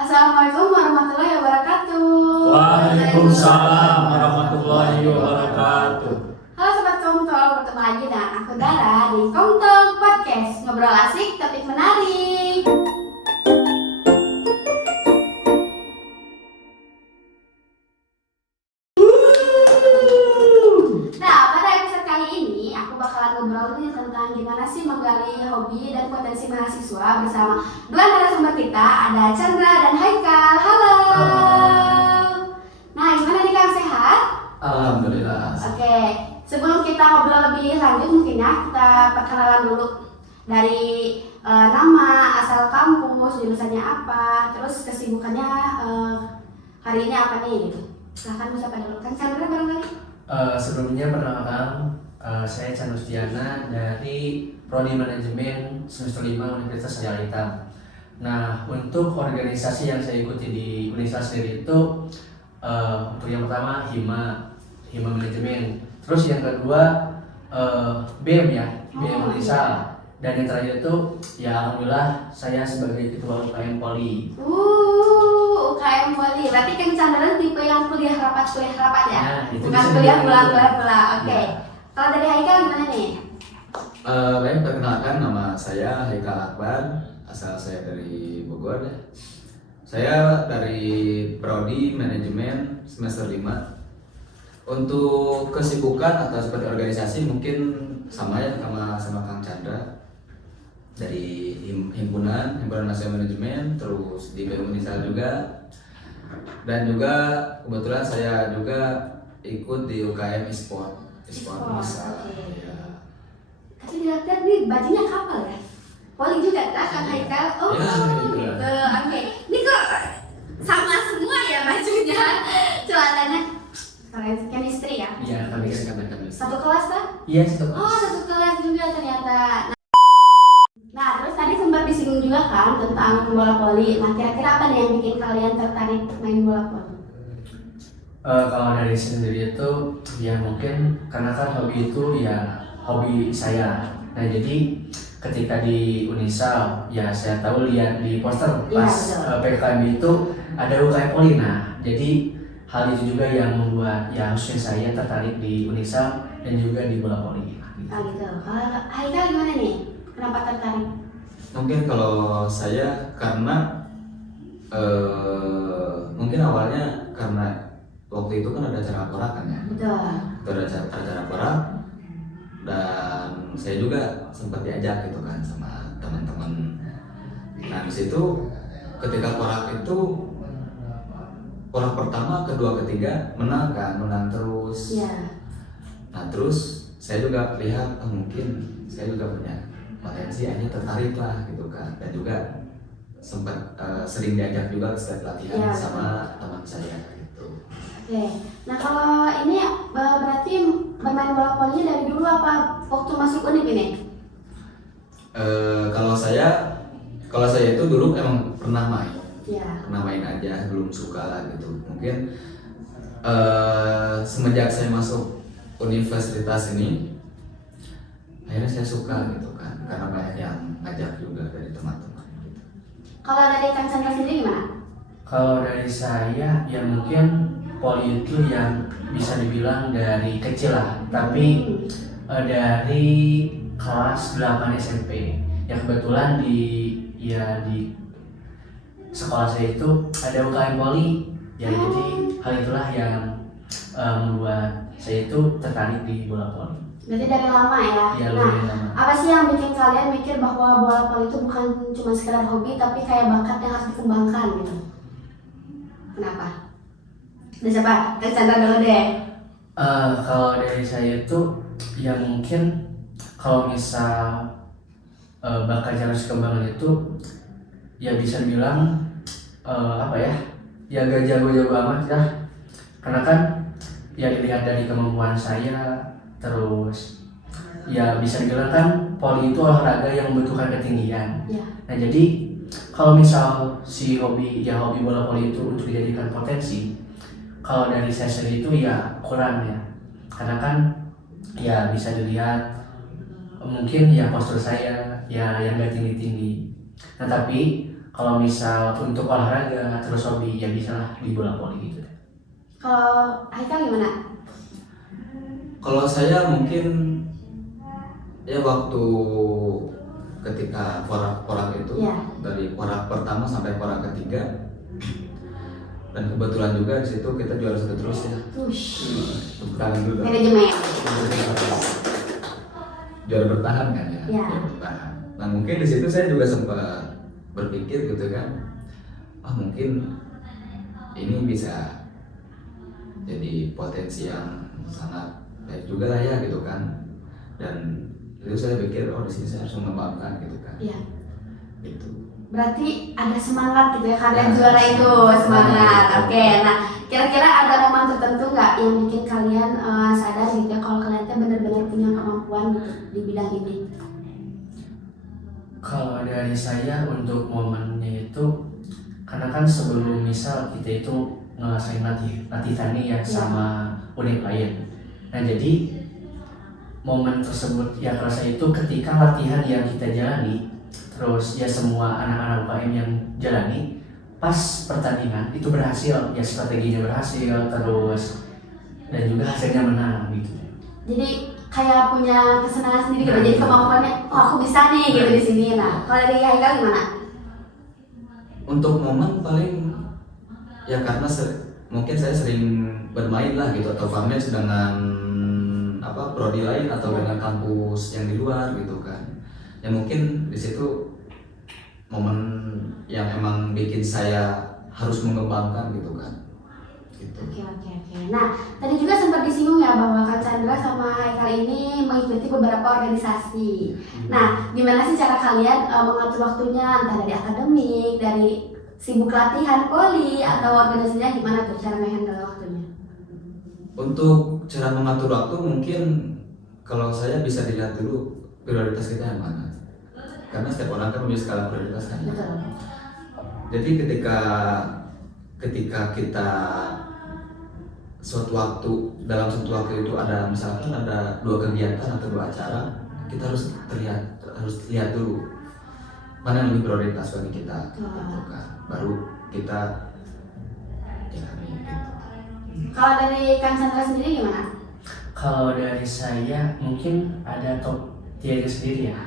Assalamualaikum warahmatullahi wabarakatuh. Waalaikumsalam warahmatullahi wabarakatuh. Halo Sobat Komtol, bertemu lagi dengan aku Dara di Komtol Podcast. Ngobrol asik, topik menarik. Nah, pada episode kali ini aku bakalan ngobrolin tentang gimana sih menggali hobi dan potensi mahasiswa bersama dua narasumber kita, ada Chandra dan Haikal. Halo. Nah, gimana nih Kang, sehat? Alhamdulillah. Oke, sebelum kita ngobrol lebih lanjut mungkin ya kita perkenalan dulu dari nama, asal kampus, jurusannya apa, terus kesibukannya hari ini apa nih gitu. Silahkan bisa pada dulu. Kang Chandra barangkali. Sebelumnya perkenalkan, saya Chandra Stiana dari Prodi Manajemen semester 5 Universitas Realita. Nah, untuk organisasi yang saya ikuti di universitas sendiri itu untuk yang pertama Hima Manajemen. Terus yang kedua BEM ya, BEM Unisa. Dan yang terakhir itu ya alhamdulillah saya sebagai ketua UKM Poli. UKM Poli. Berarti Kang Chandra tipe yang kuliah rapat ya? Nah, itu Bukan bisa kuliah dibilang. bulan. Oke. Ya. Kalau dari Haikal gimana nih? Baik, perkenalkan nama saya Haikal Akbar, asal saya dari Bogor. Saya dari Prodi Manajemen semester 5. Untuk kesibukan atau seperti organisasi mungkin sama ya sama Kang Chandra. Dari himpunan nasional manajemen, terus di BEM Unisa juga. Dan juga kebetulan saya juga ikut di UKM e-sport Unisa. Oke. Ya. Tapi dilihat nih bajunya kapal ya? Poli juga kan Kang Haikal? Oh Ya, gitu. Oke. Ini kok sama semua ya bajunya? Celananya keren, chemistry ya? Iya, kami Satu kelas kan? Iya, satu. Oh, satu kelas juga ternyata. Nah, terus tadi sempat disinggung juga kan tentang bola voli. Nah, kira-kira apa nih yang bikin kalian tertarik main bola voli? Kalau dari sendiri itu ya mungkin karena kan hobi itu ya hobi saya. Nah jadi ketika di Unisa ya saya tahu lihat di poster Iya, pas betul. PKB itu ada UKM Poli. Nah jadi hal itu juga yang membuat ya khususnya saya tertarik di Unisa dan juga di bola voli. Ah gitu. Kalau Haikal gimana nih? Kenapa tertarik? Mungkin kalau saya karena mungkin awalnya karena waktu itu kan ada acara porak kan ya. Betul. Itu ada acara porak dan saya juga sempat diajak gitu kan sama teman-teman. Nah di situ ketika porak itu porak pertama, kedua, ketiga menang terus. Iya. Nah terus saya juga lihat mungkin saya juga punya potensi, akhirnya tertarik lah gitu kan, dan juga sempat sering diajak juga sekali pelatihan Ya, sama teman saya gitu. Oke. Nah, kalau ini berarti bermain bola volinya dari dulu apa waktu masuk UNIP ini? Kalau saya itu dulu emang pernah Iya. main aja, belum suka lah gitu. Mungkin semenjak saya masuk universitas ini akhirnya saya suka gitu kan, karena banyak yang ngajak juga dari teman-teman gitu. Kalau dari Kang Chandra sendiri gimana? Kalau dari saya ya mungkin poli itu yang bisa dibilang dari kecil lah, tapi dari kelas 8 SMP yang kebetulan di sekolah saya itu ada UKM Poli ya. Jadi hal itulah yang membuat saya itu tertarik di bola voli. Berarti dari lama ya? Ya, Nah, lumayan lama. apa sih yang bikin kalian mikir bahwa bola voli itu bukan cuma sekedar hobi tapi kayak bakat yang harus dikembangkan gitu? Kenapa? Udah siapa? Kang Chandra dulu deh. Kalau dari saya itu ya mungkin kalau misal bakat yang harus dikembangkan itu ya bisa dibilang apa ya gak jago-jago amat ya, karena kan ya dilihat dari kemampuan saya. Terus ya bisa dibilang kan poli itu olahraga yang membutuhkan ketinggian. Ya. Nah jadi kalau misal si hobi bola voli itu untuk dijadikan potensi, kalau dari saya sendiri itu ya kurang ya, karena kan ya bisa dilihat mungkin ya postur saya ya yang gak tinggi-tinggi. Nah tapi Kalau misal untuk olahraga terus hobi ya bisa lah di bola voli gitu. Kalau Haikal gimana? Kalau saya mungkin ya waktu ketika porak itu Iya. dari porak pertama sampai porak ketiga, dan kebetulan juga di situ kita juara satu terus ya. Tepuk tangan dulu dong. Manajemen. Juara bertahan kan ya. Iya. Juara bertahan. Nah mungkin di situ saya juga sempat berpikir gitu kan, mungkin ini bisa jadi potensi yang sangat baik juga lah ya gitu kan. Dan itu saya pikir di sini saya harus mengembangkan gitu kan. Iya. Gitu. Berarti ada semangat gitu ya karena Ya, juara itu semangat. semangat. Oke, nah kira-kira ada momen tertentu nggak yang bikin kalian sadar gitu ya kalau kalian tuh benar-benar punya kemampuan gitu di bidang ini? Kalau dari saya untuk momennya itu karena kan sebelum misal kita itu ngerasain latihan nih ya sama unit lain. Nah jadi momen tersebut yang kerasa itu ketika latihan yang kita jalani, terus ya semua anak-anak UKM yang jalani pas pertandingan itu berhasil, ya strateginya berhasil terus dan juga hasilnya menang gitu. Jadi kayak punya kesenangan sendiri gitu. Nah, Jadi kemampuannya, oh aku bisa nih gitu di sini. Nah, kalau dari Haikal gimana? Untuk momen paling ya karena mungkin saya sering bermain lah gitu atau farmers dengan prodi lain atau dengan kampus yang di luar gitu kan. Ya mungkin di situ momen yang emang bikin saya harus mengembangkan gitu kan. Gitu. Oke. Nah, tadi juga sempat disinggung ya bahwa Kak Chandra sama Haikal ini mengikuti beberapa organisasi. Nah, gimana sih cara kalian mengatur waktunya entah dari akademik, dari sibuk latihan poli atau organisasinya gimana tuh cara nge-handle waktunya? Untuk cara mengatur waktu mungkin kalau saya bisa dilihat dulu prioritas kita yang mana. Karena setiap orang kan punya skala prioritas kan. Betul. Jadi ketika kita dalam suatu waktu itu ada misalkan ada 2 kegiatan atau 2 acara, kita harus lihat dulu mana yang lebih prioritas bagi kita, gitu kan. Baru kita jalani gitu. Kalau dari Kang Chandra sendiri gimana? Kalau dari saya mungkin ada top tier sendiri ya.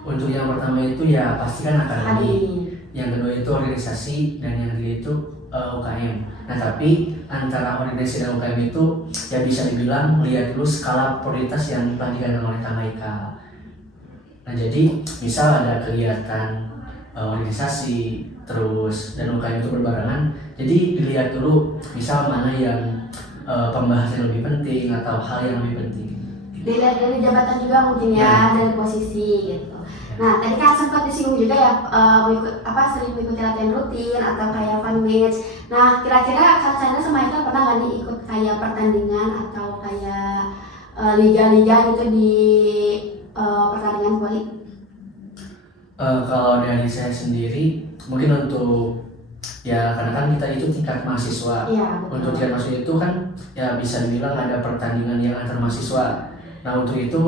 Untuk yang pertama itu ya pasti kan akademik, yang kedua itu organisasi, dan yang ketiga itu UKM. Nah tapi antara organisasi dan UKM itu ya bisa dibilang lihat dulu skala prioritas yang telah digadang oleh Kang Haikal. Nah jadi misal ada kegiatan organisasi terus dan UKM itu berbarengan, jadi dilihat dulu misal mana yang pembahasan lebih penting atau hal yang lebih penting. Dilihat dari jabatan juga mungkin ya, dari posisi gitu. Nah, tadi kan sempat disinggung juga ya sering mengikuti latihan rutin atau kayak fun match. Nah, kira-kira Kak Chandra sama Haikal pernah nggak nih ikut kayak pertandingan atau kayak liga-liga gitu di pertandingan voli? Kalau dari saya sendiri mungkin untuk ya karena kan kita itu tingkat mahasiswa. Iya, betul. Untuk tingkat mahasiswa itu kan ya bisa dibilang ada pertandingan yang antar mahasiswa. Nah untuk itu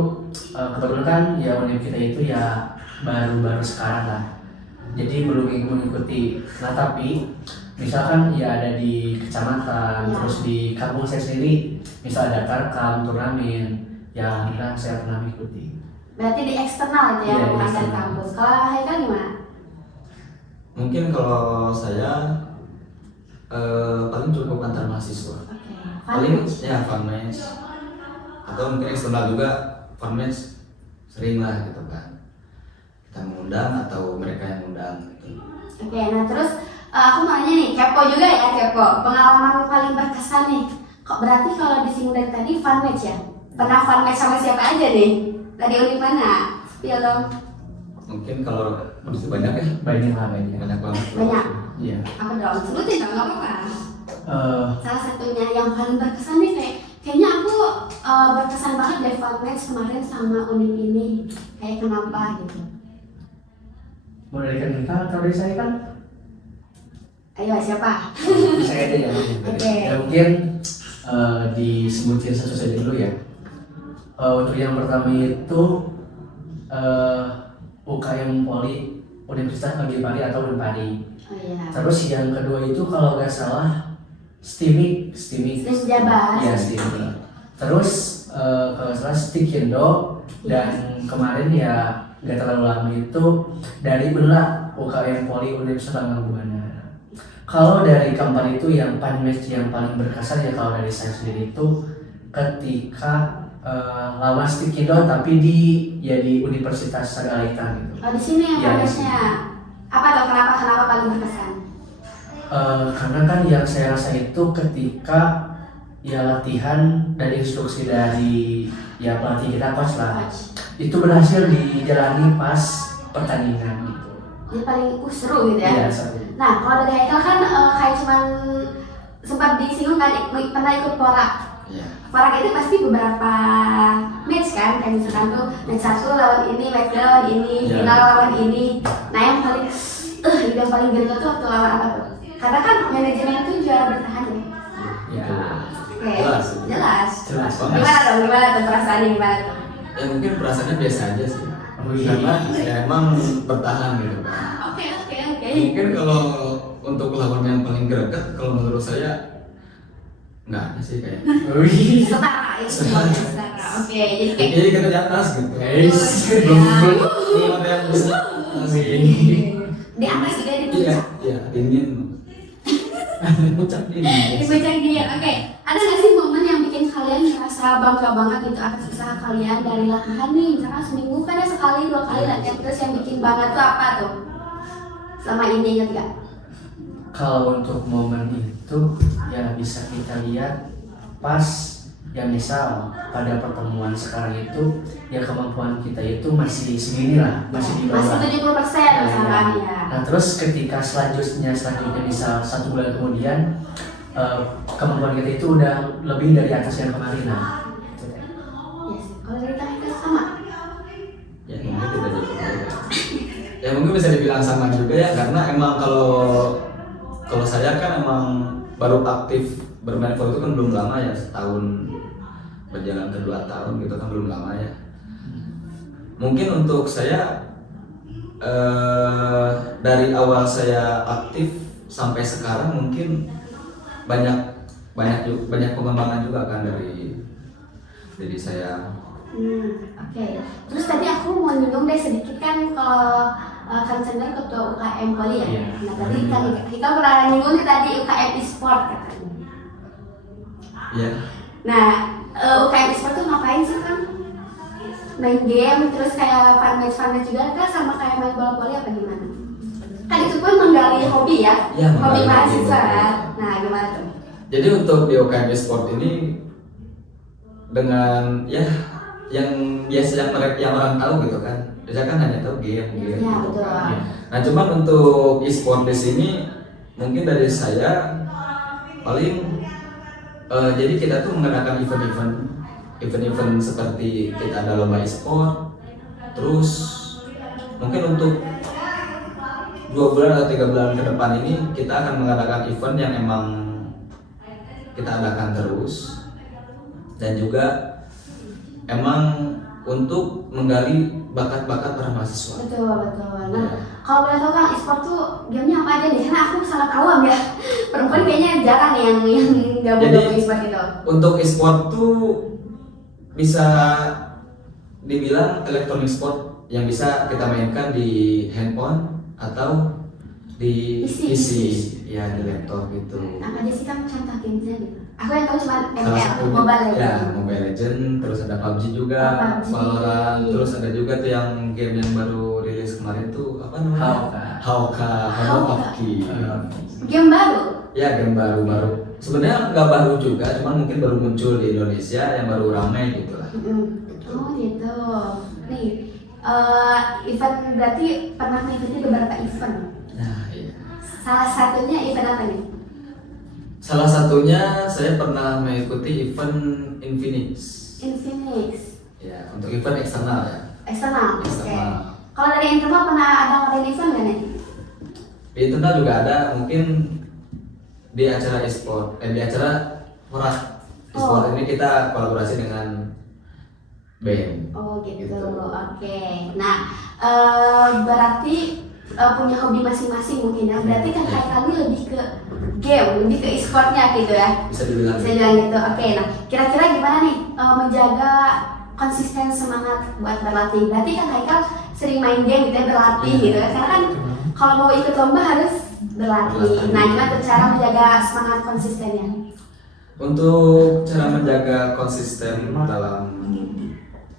kebetulan kan ya univ kita itu ya baru-baru sekarang lah, jadi belum mengikuti. Nah tapi misalkan ya ada di kecamatan, terus di kampung saya sendiri misal ada karkam, turnamen, ya alhamdulillah saya pernah mengikuti. Berarti di eksternal itu ya, Iya, bukan di dari eksternal. kampus. Kalau Haikal gimana? Mungkin kalau saya paling cukup antar mahasiswa. Oke. Paling ya fun match atau mungkin eksternal juga fun match sering lah gitu kan. Kita mengundang atau mereka yang mengundang gitu. Oke, nah terus aku mau nanya nih, kepo juga ya, kepo. Pengalaman paling berkesan nih. Kok berarti kalau disinggung dari tadi fun match ya? Pernah fun match sama siapa aja nih? Tadi univ mana? Spill dong. Mungkin kalau masih banyak ya, Banyak banyak banget. Banyak. Iya. Aku dong, sebutin dong, nggak apa-apa. Eh, Salah satunya yang paling berkesan nih kayaknya aku berkesan banget deh fun match kemarin sama univ ini. Kayak kenapa gitu? mau dari Kang Haikal atau dari saya kan? Ayo siapa? Bisa aja ya. Oke. Ya mungkin disebutin satu saja dulu ya. Untuk yang pertama itu UKM Poli Universitas Pagi-Pari atau Unpadi. Oh iya. Terus yang kedua itu kalau nggak salah STIMIK. STIM Jabar. Iya, STIMIK. Terus kalau nggak salah Stikindo, dan kemarin ya nggak terlalu lama itu dari UNLA, UKM Poli Universitas Langgar Buana. Kalau dari keempat itu yang match yang paling berkesan ya kalau dari saya sendiri itu ketika lawan Stikindo tapi di Universitas Sagalitan gitu. Oh, di sini Iya, yang di matchnya. Apa tuh, kenapa paling berkesan? Karena kan yang saya rasa itu ketika ya latihan dan instruksi dari ya pelatih kita coach lah, Coach. itu berhasil dijalani pas pertandingan gitu. Jadi paling seru gitu ya. Iya, seru. Nah, kalau dari Haikal kan kayak cuman sempat disinggung kan pernah ikut porak. Iya. Porak itu pasti beberapa match kan, kayak misalkan tuh match 1 lawan ini, match 2 lawan ini, Iya. final lawan ini. Nah, yang paling gerget tuh waktu lawan apa tuh? Karena kan manajemen itu juara bertahan ya. Ya. Oke. Jelas. Jelas. Gimana tuh perasaannya gimana tuh? Ya mungkin perasaannya biasa aja sih. Oh, iya. Karena ya emang bertahan gitu kan. Oke. Mungkin kalau untuk lawan yang paling greget kalau menurut saya nggak ada sih kayak. Wih. Setara itu. Setara. Setara. Oke, jadi kayak Jadi kita di atas gitu. Guys. Belum ada yang bisa. di atas juga di Iya, puncak. iya, dingin. Puncak dingin. Di puncak dia. Oke. Ada nggak sih momen yang bikin kalian merasa bangga banget gitu atas usaha kalian dari latihan nih? Misalkan seminggu kan ada sekali 2 kali latihan, terus yang bikin bangga tuh apa tuh? Selama ini ingat nggak? Kalau untuk momen itu ya bisa kita lihat pas ya misal pada pertemuan sekarang itu ya kemampuan kita itu masih segini lah, masih di bawah. Masih 70% misalkan ya. Nah terus ketika selanjutnya misal 1 bulan kemudian kemampuan kita itu udah lebih dari atas yang kemarin lah. Gitu deh. Yes. Kalau dari kalian sama? Ya mungkin tidak jauh berbeda. Ya mungkin bisa dibilang sama juga ya karena emang kalau saya kan emang baru aktif bermain volley itu kan belum lama ya, setahun berjalan ke 2 tahun gitu kan belum lama ya. Mungkin untuk saya dari awal saya aktif sampai sekarang mungkin banyak pengembangan juga kan dari diri saya. Oke. Terus tadi aku mau nyinggung deh sedikit kan kalau kan sendiri ketua UKM Poli ya. Iya. Nah tadi kan kita pernah nyinggung nih tadi UKM e-sport katanya. Ya. Nah UKM e-sport tuh ngapain sih kan? Main game terus kayak fun match juga kan sama kayak main bola voli apa gimana? Kan itu pun menggali hobi ya, Iya, hobi menggali mahasiswa hobi. kan. Nah gimana tuh? Jadi untuk di UKM Sport ini dengan ya yang biasa yang orang tahu gitu kan, biasa kan hanya tahu game Iya, gitu betul. kan. Nah cuman untuk e-sport di sini mungkin dari saya paling jadi kita tuh mengadakan event-event seperti kita ada lomba e-sport, terus mungkin untuk 2 bulan atau 3 bulan ke depan ini kita akan mengadakan event yang emang kita adakan terus dan juga emang untuk menggali bakat-bakat para mahasiswa. Betul. Nah kalau boleh tahu kan e-sport tuh gamenya apa aja nih? Karena aku sangat awam ya. Perempuan kayaknya jarang yang gabung Jadi, e-sport itu. Untuk e-sport tuh bisa dibilang elektronik sport yang bisa kita mainkan di handphone atau di PC, ya di laptop gitu. Apa aja sih kan contoh gamesnya gitu? Aku yang tahu cuma Salah ML, satunya Mobile ya Legends. Mobile Legend, terus ada PUBG juga, PUBG. Valorant, terus ada juga tuh yang game yang baru rilis kemarin tuh apa namanya? Hauka, Hauki. Game baru. Ya game baru. Sebenarnya nggak baru juga, cuman mungkin baru muncul di Indonesia yang baru ramai gitu lah. Oh gitu. Nih, event berarti pernah mengikuti beberapa event. Nah iya. Salah satunya event apa nih? Salah satunya saya pernah mengikuti event Infinix. Infinix. Ya untuk event eksternal ya. Eksternal. Oke. Eksternal. Kalau dari internal pernah ada ngadain event nggak nih? Di internal juga ada mungkin di acara e-sport, di acara Horat e-sport ini kita kolaborasi dengan BEM. Oh gitu. Gitu. Oke. Nah, berarti punya hobi masing-masing mungkin ya. Berarti kan Haikal ini lebih ke game, lebih ke e-sportnya gitu ya. Bisa dibilang. Bisa bilang gitu. Oke, nah kira-kira gimana nih menjaga konsisten semangat buat berlatih? Berarti kan Haikal sering main game gitu ya, berlatih gitu ya. Karena kan kalau mau ikut lomba harus berlatih. Nah, gimana tuh cara menjaga semangat konsistennya? Untuk cara menjaga konsisten dalam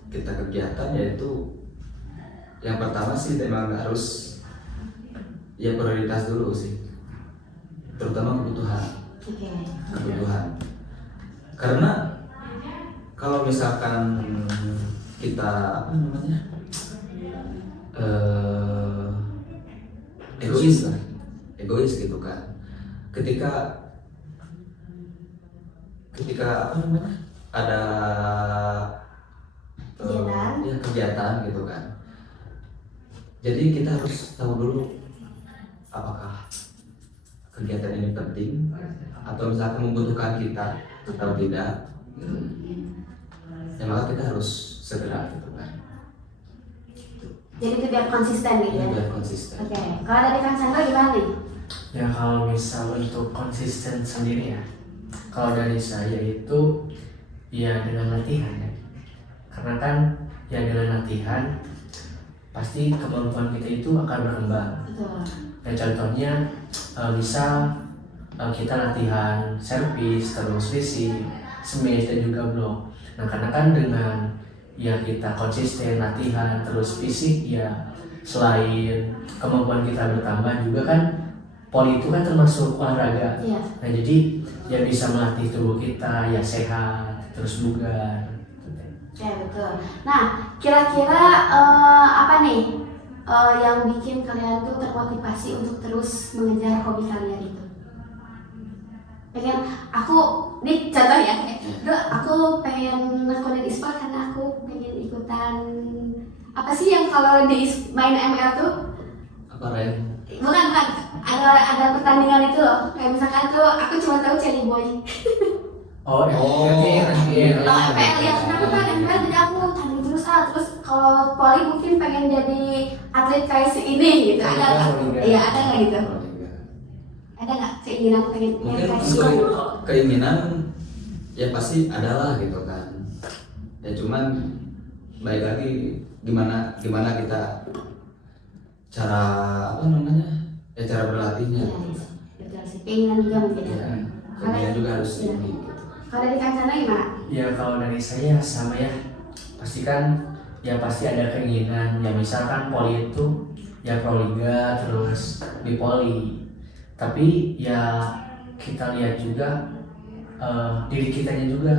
kita kegiatan yaitu yang pertama sih memang harus ya prioritas dulu sih, terutama kebutuhan. Oke. Kebutuhan. Karena kalau misalkan kita apa namanya egois lah, egois gitu kan. Ketika apa namanya ada ya kegiatan gitu kan. Jadi kita harus tahu dulu apakah kegiatan ini penting atau misalkan membutuhkan kita atau tidak. Ya maka kita harus segera gitu kan. Jadi itu biar konsisten gitu ya. Biar konsisten. Oke. Kalau dari Kang Chandra gimana nih? Ya kalau misal untuk konsisten sendiri ya, kalau dari saya itu ya dengan latihan ya. Karena kan ya dengan latihan pasti kemampuan kita itu akan berkembang. Betul. Ya contohnya misal kita latihan servis, terus receiving, smash dan juga block. Nah karena kan dengan ya kita konsisten latihan terus fisik ya, selain kemampuan kita bertambah juga kan poli itu kan termasuk olahraga. Iya. Nah jadi ya bisa melatih tubuh kita ya sehat terus bugar. Ya betul. Nah kira-kira apa nih yang bikin kalian tuh termotivasi untuk terus mengejar hobi kalian itu? Pengen aku nih contoh ya, aku pengen ngelakuin e-sport karena aku pengen ikutan apa sih yang kalau di main ML tuh? Apa Ren? Bukan ada pertandingan itu loh. Kayak misalkan tuh aku cuma tahu Cherry Boy. Oh, FPL. Oh, FPL ya, kenapa kan FPL jadi aku tanding terus kalau poli mungkin pengen jadi atlet kayak si ini gitu. Ada nggak? Iya, ada nggak gitu? Ada nggak keinginan pengen Mungkin kayak untuk si keinginan ya pasti adalah gitu kan. Ya cuman baik lagi gimana kita cara apa namanya ya cara berlatihnya. Betul sih, keinginan juga mungkin ya. Keinginan juga harus tinggi gitu. Kalau dari Kang Chandra gimana? Ya kalau dari saya sama ya, pastikan ya pasti ada keinginan ya misalkan poli itu ya proliga terus di poli, tapi ya kita lihat juga diri kitanya juga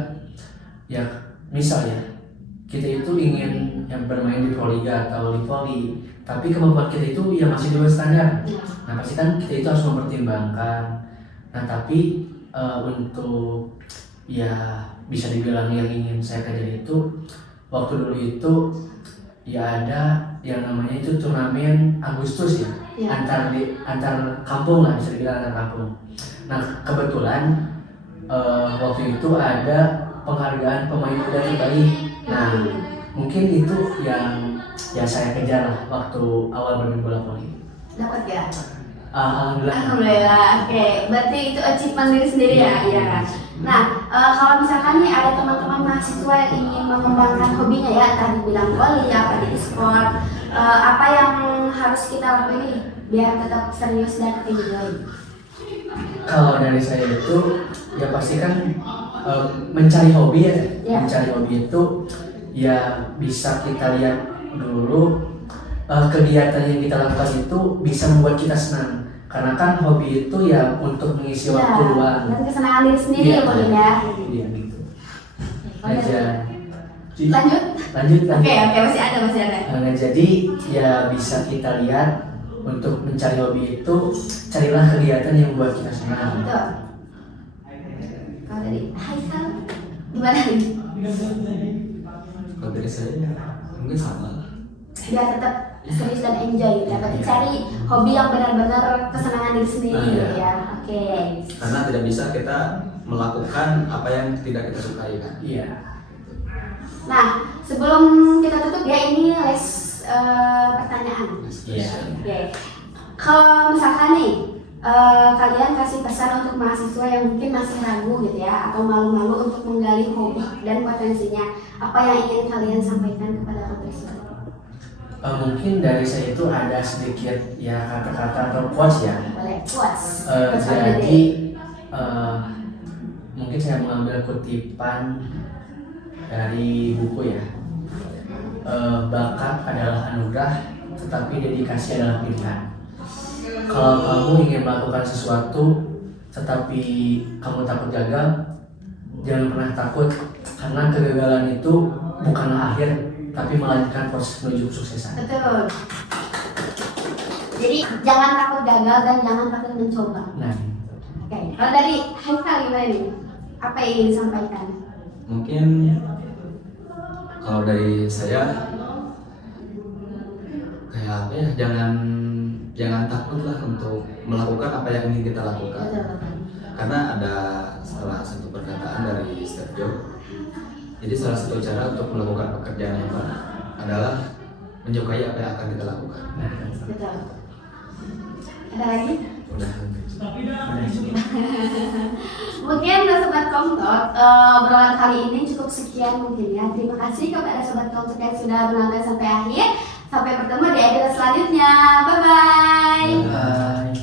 ya, misal ya kita itu ingin yang bermain di proliga atau di poli tapi kemampuan kita itu ya masih di bawah standar. Nah pasti kan kita itu harus mempertimbangkan. Nah tapi untuk ya bisa dibilang yang ingin saya kejar itu waktu dulu itu ya ada yang namanya itu turnamen Agustus ya, antar kampung lah, bisa dibilang antar kampung. Nah kebetulan waktu itu ada penghargaan pemain muda terbaik. Nah mungkin itu yang ya saya kejar lah waktu awal bermain bola voli. Dapat ya? Alhamdulillah. Oke. Berarti itu achievement diri sendiri ya? Iya. Nah, kalau misalkan nih ada teman-teman mahasiswa yang ingin mengembangkan hobinya ya, entah di bidang voli, apa di e-sport, apa yang harus kita lakuin nih biar tetap serius dan enjoy? Kalau dari saya itu ya pastikan mencari hobi ya. Mencari hobi itu ya bisa kita lihat dulu kegiatan yang kita lakukan itu bisa membuat kita senang. Karena kan hobi itu ya untuk mengisi waktu luang dan kesenangan diri sendiri ya mungkin ya. Iya gitu. Aja. Lanjut. Oke, masih ada. Nah, jadi ya bisa kita lihat untuk mencari hobi itu carilah kegiatan yang membuat kita senang. Betul. Kalau dari Haikal gimana nih? Kalau dari saya mungkin sama lah. Biar tetap serius dan enjoy gitu. Tapi cari hobi yang benar-benar kesenangan diri sendiri gitu ya. Oke. Karena tidak bisa kita melakukan apa yang tidak kita sukai kan. Iya. Nah, sebelum kita tutup ya, ini les pertanyaan. Iya. Oke. Kalau misalkan nih kalian kasih pesan untuk mahasiswa yang mungkin masih ragu gitu ya atau malu-malu untuk menggali hobi dan potensinya, apa yang ingin kalian sampaikan kepada mahasiswa? Mungkin dari saya itu ada sedikit ya kata-kata atau quotes ya. Boleh, puas. Jadi mungkin saya mengambil kutipan dari buku ya. Bakat adalah anugerah, tetapi dedikasi adalah pilihan. Kalau kamu ingin melakukan sesuatu, tetapi kamu takut gagal, jangan pernah takut, karena kegagalan itu bukanlah akhir, tapi melainkan proses menuju kesuksesan. Betul. Jadi jangan takut gagal dan jangan takut mencoba. Nah, Oke, kalau dari Haikal gimana nih? Apa yang ingin disampaikan? Mungkin kalau dari saya kayak apa ya, jangan takutlah untuk melakukan apa yang ingin kita lakukan. Karena ada salah satu perkataan dari Steve Jobs. Jadi salah satu cara untuk melakukan pekerjaan yang baik adalah menyukai apa yang akan kita lakukan. Betul. Ada lagi? Udah. Mungkin Sobat Komtot, obrolan kali ini cukup sekian mungkin ya. Terima kasih kepada Sobat Komtot yang sudah menonton sampai akhir. Sampai bertemu di episode selanjutnya. Bye-bye. bye.